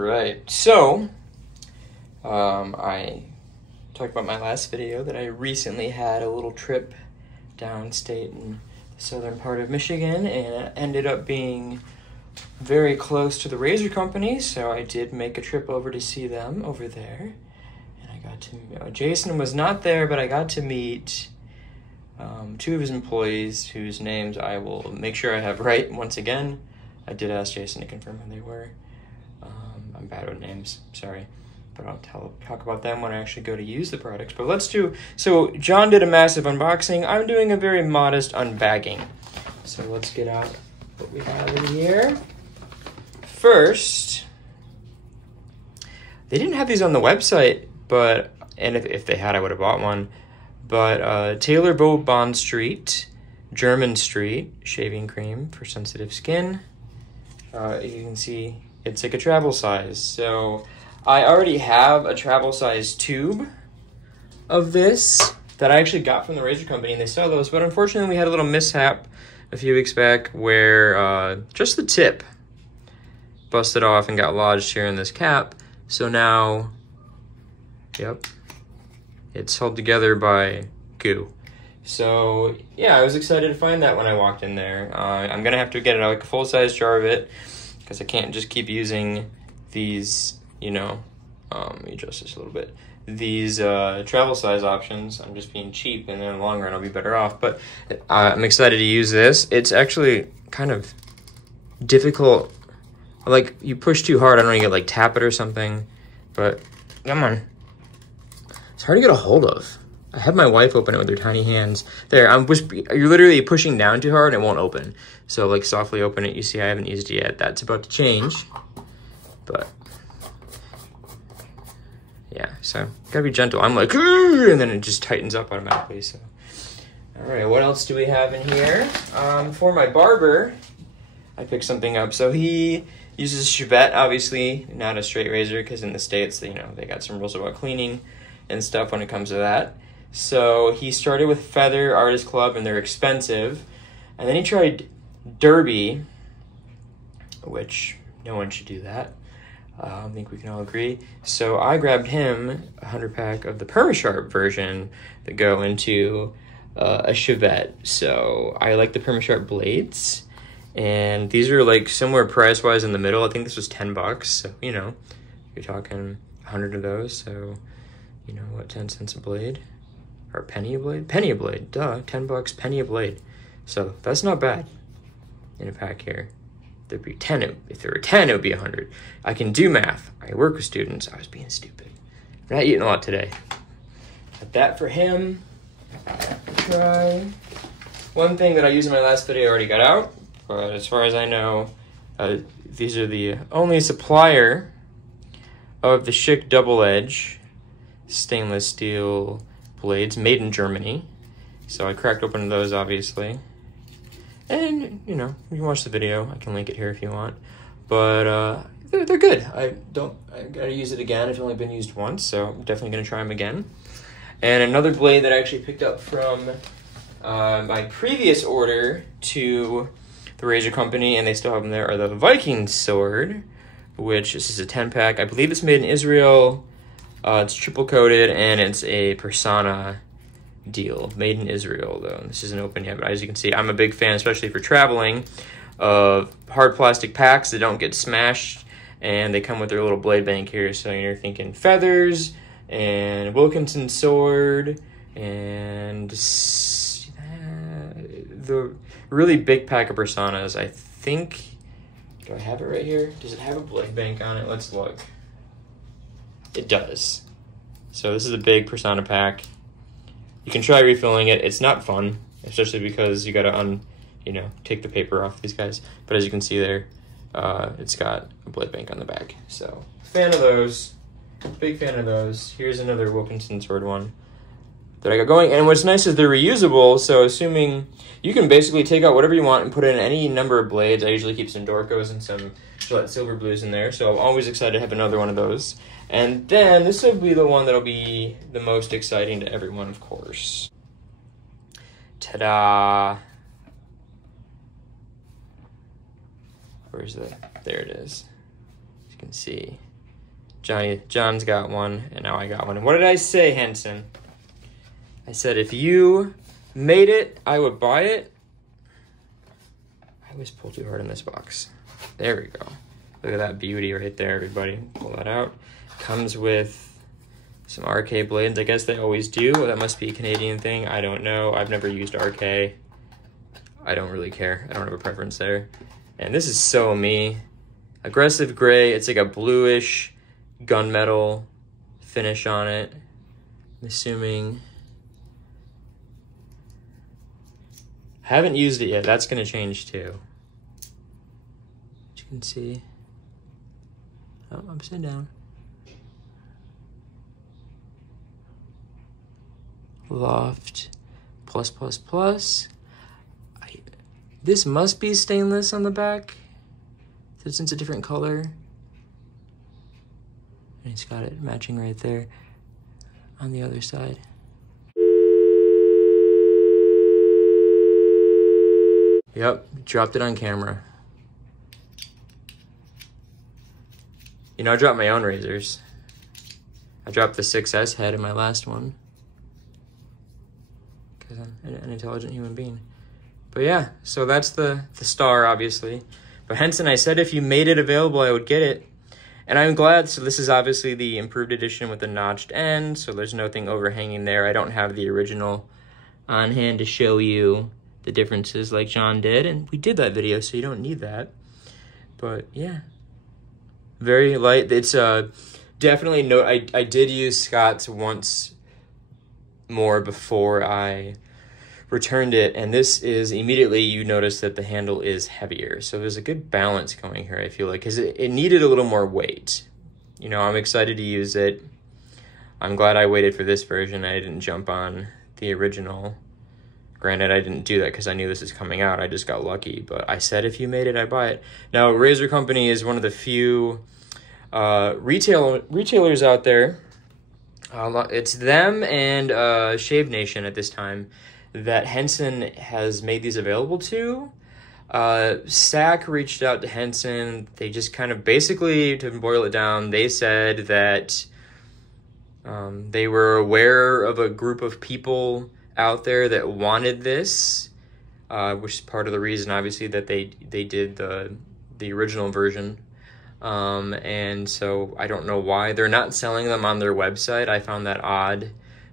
right, so I talked about my last video that I recently had a little trip downstate in the southern part of Michigan, and it ended up being very close to the razor company, so I did make a trip over to see them over there. And I got to Jason was not there, but I got to meet two of his employees whose names I will make sure I have right once again. I did ask Jason to confirm who they were. I'm bad with names, sorry. But I'll talk about them when I actually go to use the products. But let's do, so John did a massive unboxing. I'm doing a very modest unbagging. So let's get out what we have in here. First, they didn't have these on the website, but, and if they had, I would have bought one. But Taylor Bond Street, German Street, shaving cream for sensitive skin. You can see it's like a travel size. So I already have a travel size tube of this that I actually got from the razor company, and they sell those. But unfortunately, we had a little mishap a few weeks back where just the tip busted off and got lodged here in this cap. So now, yep, it's held together by goo. So yeah, I was excited to find that when I walked in there. I'm gonna have to get like a full-size jar of it because I can't just keep using these, you know, let me adjust this a little bit. These travel size options. I'm just being cheap, and in the long run I'll be better off. But I'm excited to use this. It's actually kind of difficult. Like, you push too hard, I don't know, you get like tap it or something. But come on, it's hard to get a hold of. I had my wife open it with her tiny hands. There, you're literally pushing down too hard and it won't open. So like softly open it. You see I haven't used it yet. That's about to change. But yeah, so gotta be gentle. I'm like, and then it just tightens up automatically. So, all right, what else do we have in here? For my barber, I picked something up. So he uses Chevette, obviously not a straight razor, because in the States, you know, they got some rules about cleaning and stuff when it comes to that. So he started with Feather Artist Club, and they're expensive. And then he tried Derby, which no one should do that. I think we can all agree. So I grabbed him a 100-pack of the Permasharp version that go into a Chevette. So I like the Permasharp blades. And these are like similar price-wise in the middle. I think this was $10. So, you know, you're talking 100 of those. So, you know, what, 10 cents a blade? Or a penny a blade? Penny a blade, duh, $10, penny a blade. So that's not bad in a pack here. There'd be 10, if there were 10, it would be 100. I can do math. I work with students. I was being stupid. I'm not eating a lot today. But that for him. Try. One thing that I used in my last video already got out, but as far as I know, these are the only supplier of the Schick Double Edge stainless steel blades made in Germany. So I cracked open those, obviously. And, you know, you can watch the video. I can link it here if you want. But they're good. I gotta use it again. It's only been used once, so I'm definitely gonna try them again. And another blade that I actually picked up from my previous order to the razor company, and they still have them there, are the Viking sword, which this is a 10-pack. I believe it's made in Israel. It's triple coated, and it's a Persona deal, made in Israel though. This isn't open yet, but as you can see, I'm a big fan, especially for traveling, of hard plastic packs that don't get smashed, and they come with their little blade bank here. So you're thinking feathers and Wilkinson sword and the really big pack of Personas. I think, do I have it right here? Does it have a blade bank on it? Let's look. It does. So this is a big Persona pack. You can try refilling it. It's not fun, especially because you gotta take the paper off these guys. But as you can see there, it's got a blade bank on the back. So fan of those, big fan of those. Here's another Wilkinson sword one that I got going. And what's nice is they're reusable. So assuming you can basically take out whatever you want and put in any number of blades. I usually keep some Dorcos and some Gillette Silver Blues in there. So I'm always excited to have another one of those. And then this will be the one that'll be the most exciting to everyone, of course. Ta-da! Where's the, there it is. As you can see, John's got one, and now I got one. And what did I say, Henson? I said if you made it, I would buy it. I always pull too hard in this box. There we go. Look at that beauty right there, everybody. Pull that out. Comes with some RK blades. I guess they always do. That must be a Canadian thing. I don't know. I've never used RK. I don't really care. I don't have a preference there. And this is so me. Aggressive gray. It's like a bluish gunmetal finish on it. I'm assuming. Haven't used it yet. That's going to change too. As you can see. Oh, upside down. Loft plus plus plus. This must be stainless on the back, since it's a different color. And it's got it matching right there on the other side. Yep, dropped it on camera. You know, I dropped my own razors. I dropped the 6S head in my last one. Because I'm an intelligent human being. But yeah, so that's the star, obviously. But Henson, I said if you made it available, I would get it. And I'm glad. So this is obviously the improved edition with the notched end. So there's nothing overhanging there. I don't have the original on hand to show you the differences like John did. And we did that video, so you don't need that. But yeah, very light. It's definitely no. I did use Scott's once more before I returned it, and this is immediately you notice that the handle is heavier. So there's a good balance going here, I feel like, because it needed a little more weight. You know, I'm excited to use it. I'm glad I waited for this version. I didn't jump on the original. Granted, I didn't do that because I knew this is coming out. I just got lucky, but I said if you made it, I buy it. Now, Razor Company is one of the few retailers out there. It's them and Shave Nation at this time that Henson has made these available to. SAC reached out to Henson. They just kind of basically, to boil it down, they said that they were aware of a group of people out there that wanted this, which is part of the reason, obviously, that they did the original version. And so I don't know why. They're not selling them on their website. I found that odd.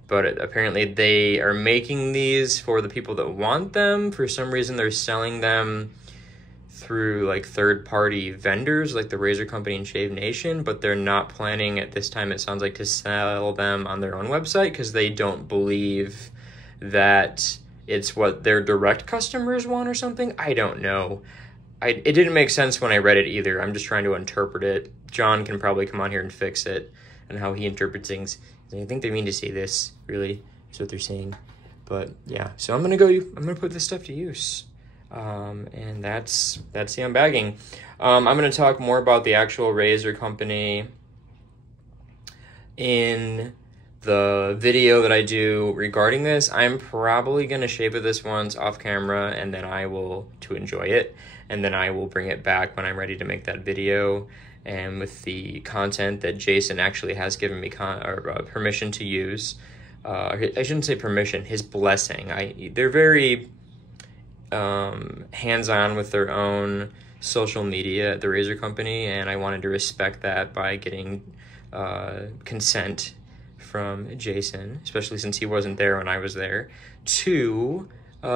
But apparently they are making these for the people that want them. For some reason, they're selling them through like third-party vendors like the Razor Company and Shave Nation, but they're not planning at this time, it sounds like, to sell them on their own website because they don't believe that it's what their direct customers want or something. I don't know. It didn't make sense when I read it either. I'm just trying to interpret it. John can probably come on here and fix it and how he interprets things. I think they mean to say this, really, is what they're saying. But yeah, so I'm gonna put this stuff to use. And that's the unbagging. I'm gonna talk more about the actual Razor Company in the video that I do regarding this. I'm probably gonna shave it this once off camera, and then to enjoy it, and then I will bring it back when I'm ready to make that video. And with the content that Jason actually has given me permission to use, I shouldn't say permission, his blessing. They're very hands-on with their own social media at the Razor Company, and I wanted to respect that by getting consent from Jason, especially since he wasn't there when I was there, to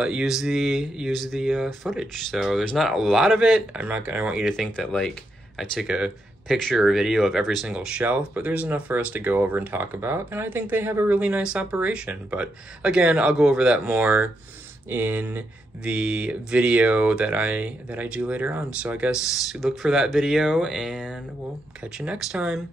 use the footage. So there's not a lot of it. I want you to think that like I took a picture or video of every single shelf, but there's enough for us to go over and talk about, and I think they have a really nice operation. But again, I'll go over that more in the video that I do later on. So I guess look for that video, and we'll catch you next time.